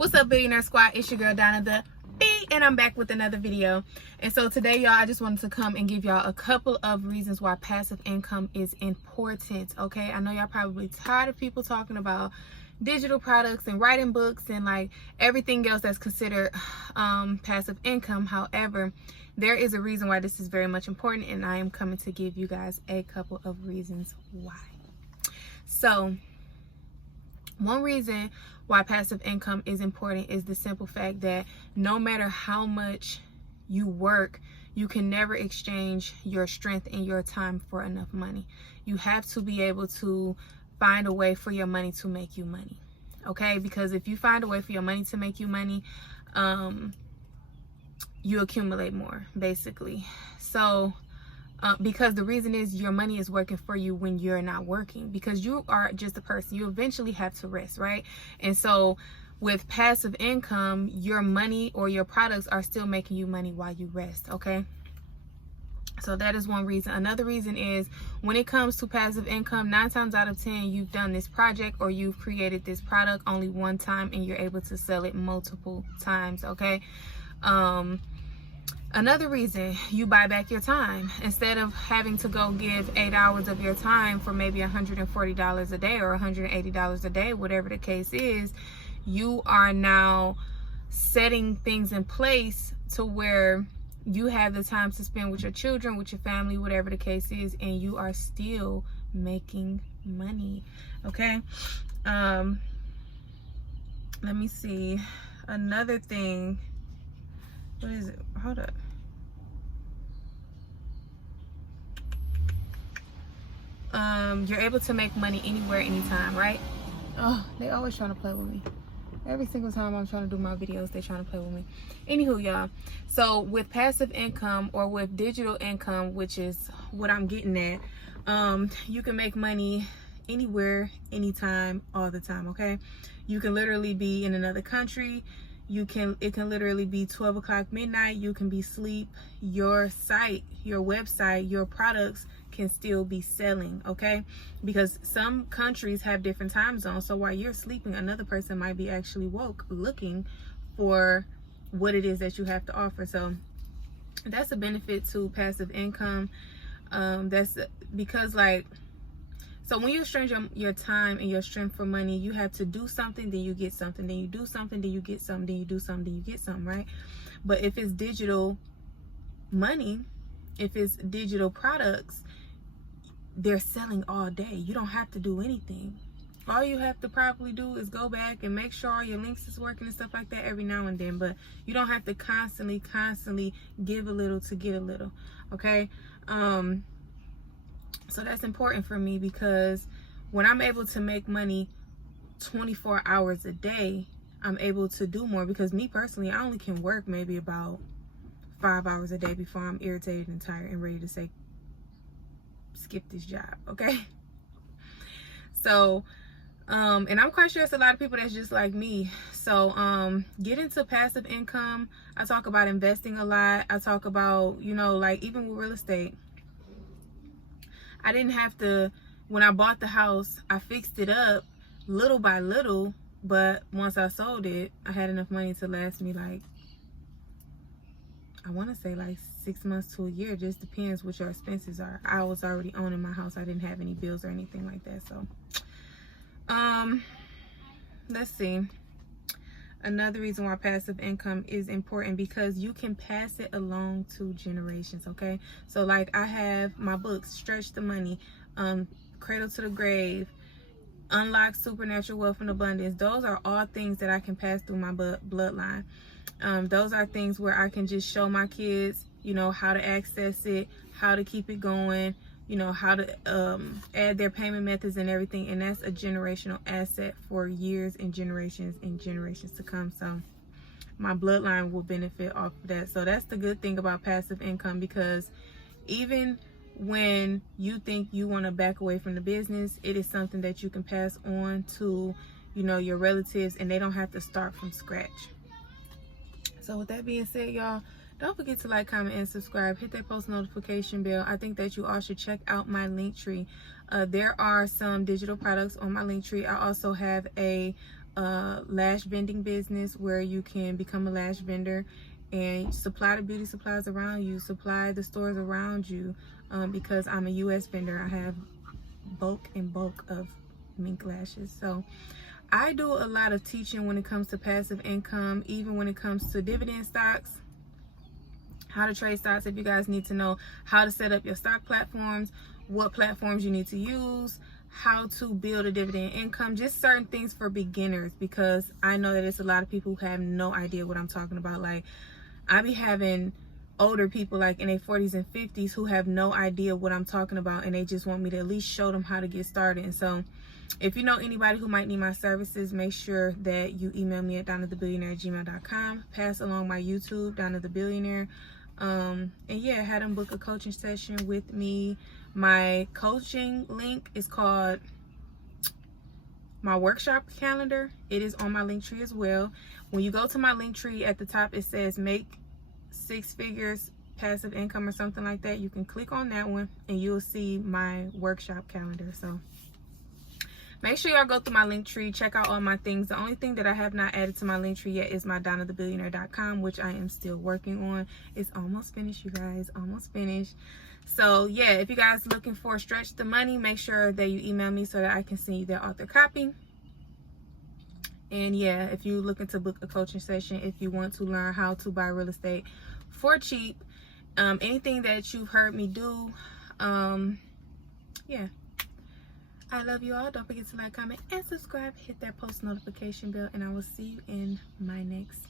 What's up, Billionaire Squad? It's your girl Donna the B, and I'm back with another video. And so today, y'all, I just wanted to come and give y'all a couple of reasons why passive income is important. Okay, I know y'all probably tired of people talking about digital products and writing books and like everything else that's considered passive income. However, there is a reason why this is very much important, and I am coming to give you guys a couple of reasons why. So one reason why passive income is important is the simple fact that no matter how much you work, you can never exchange your strength and your time for enough money. You have to be able to find a way for your money to make you money. Okay? Because if you find a way for your money to make you money, you accumulate more, basically. So because the reason is your money is working for you when you're not working, because you are just a person. You eventually have to rest, right? And so with passive income, your money or your products are still making you money while you rest. Okay, so that is one reason. Another reason is when it comes to passive income, 9 times out of 10 you've done this project or you've created this product only one time and you're able to sell it multiple times. Okay, another reason, you buy back your time. Instead of having to go give 8 hours of your time for maybe $140 a day or $180 a day, whatever the case is, you are now setting things in place to where you have the time to spend with your children, with your family, whatever the case is, and you are still making money. Okay, let me see another thing. What is it? Hold up. You're able to make money anywhere, anytime, right? Oh, they always trying to play with me. Every single time I'm trying to do my videos, they're trying to play with me. Anywho, y'all. So with passive income or with digital income, which is what I'm getting at, you can make money anywhere, anytime, all the time. Okay, you can literally be in another country. It can literally be 12 o'clock midnight. You can be asleep. Your site, your website, your products can still be selling. Okay, because some countries have different time zones, so while you're sleeping, another person might be actually woke looking for what it is that you have to offer. So that's a benefit to passive income. That's because, like, so when you exchange your time and your strength for money, you have to do something, then you get something, then you do something, then you get something, then you do something, then you get something, right? But if it's digital money, if it's digital products, they're selling all day. You don't have to do anything. All you have to probably do is go back and make sure your links is working and stuff like that every now and then, but you don't have to constantly give a little to get a little. Okay, so that's important for me, because when I'm able to make money 24 hours a day, I'm able to do more, because me personally, I only can work maybe about 5 hours a day before I'm irritated and tired and ready to say, skip this job. Okay, so and I'm quite sure it's a lot of people that's just like me. So get into passive income. I talk about investing a lot. I talk about, you know, like even with real estate, I didn't have to, when I bought the house, I fixed it up little by little, but once I sold it, I had enough money to last me, like, I want to say like 6 months to a year. Just depends what your expenses are. I was already owning my house. I didn't have any bills or anything like that. So let's see. Another reason why passive income is important, because you can pass it along to generations. Okay, so like I have my books, Stretch the Money, Cradle to the Grave, Unlock Supernatural Wealth and Abundance. Those are all things that I can pass through my bloodline. Those are things where I can just show my kids, you know, how to access it, how to keep it going, you know, how to add their payment methods and everything. And that's a generational asset for years and generations to come. So my bloodline will benefit off of that. So that's the good thing about passive income, because even when you think you want to back away from the business, it is something that you can pass on to, you know, your relatives, and they don't have to start from scratch. So with that being said, y'all, don't forget to like, comment, and subscribe. Hit that post notification bell. I think that you all should check out my link tree. There are some digital products on my link tree. I also have a lash vending business where you can become a lash vendor and supply the beauty supplies around you, supply the stores around you, because I'm a US vendor. I have bulk of mink lashes. So I do a lot of teaching when it comes to passive income, even when it comes to dividend stocks, how to trade stocks. If you guys need to know how to set up your stock platforms, what platforms you need to use, how to build a dividend income, just certain things for beginners, because I know that it's a lot of people who have no idea what I'm talking about. Like, I be having older people like in their 40s and 50s who have no idea what I'm talking about, and they just want me to at least show them how to get started. And so if you know anybody who might need my services, make sure that you email me at donnathebillionaire@gmail.com. Pass along my YouTube, Donnathebillionaire. And yeah, have them book a coaching session with me. My coaching link is called my workshop calendar. It is on my link tree as well. When you go to my link tree at the top, it says make 6 figures passive income or something like that. You can click on that one and you'll see my workshop calendar. So make sure y'all go through my link tree, check out all my things. The only thing that I have not added to my link tree yet is my donnathebillionaire.com, which I am still working on. It's almost finished, you guys, almost finished. So yeah, if you guys are looking for Stretch the Money, make sure that you email me so that I can send you their author copy. And yeah, if you're looking to book a coaching session, if you want to learn how to buy real estate for cheap, anything that you've heard me do, yeah. I love you all. Don't forget to like, comment, and subscribe. Hit that post notification bell, and I will see you in my next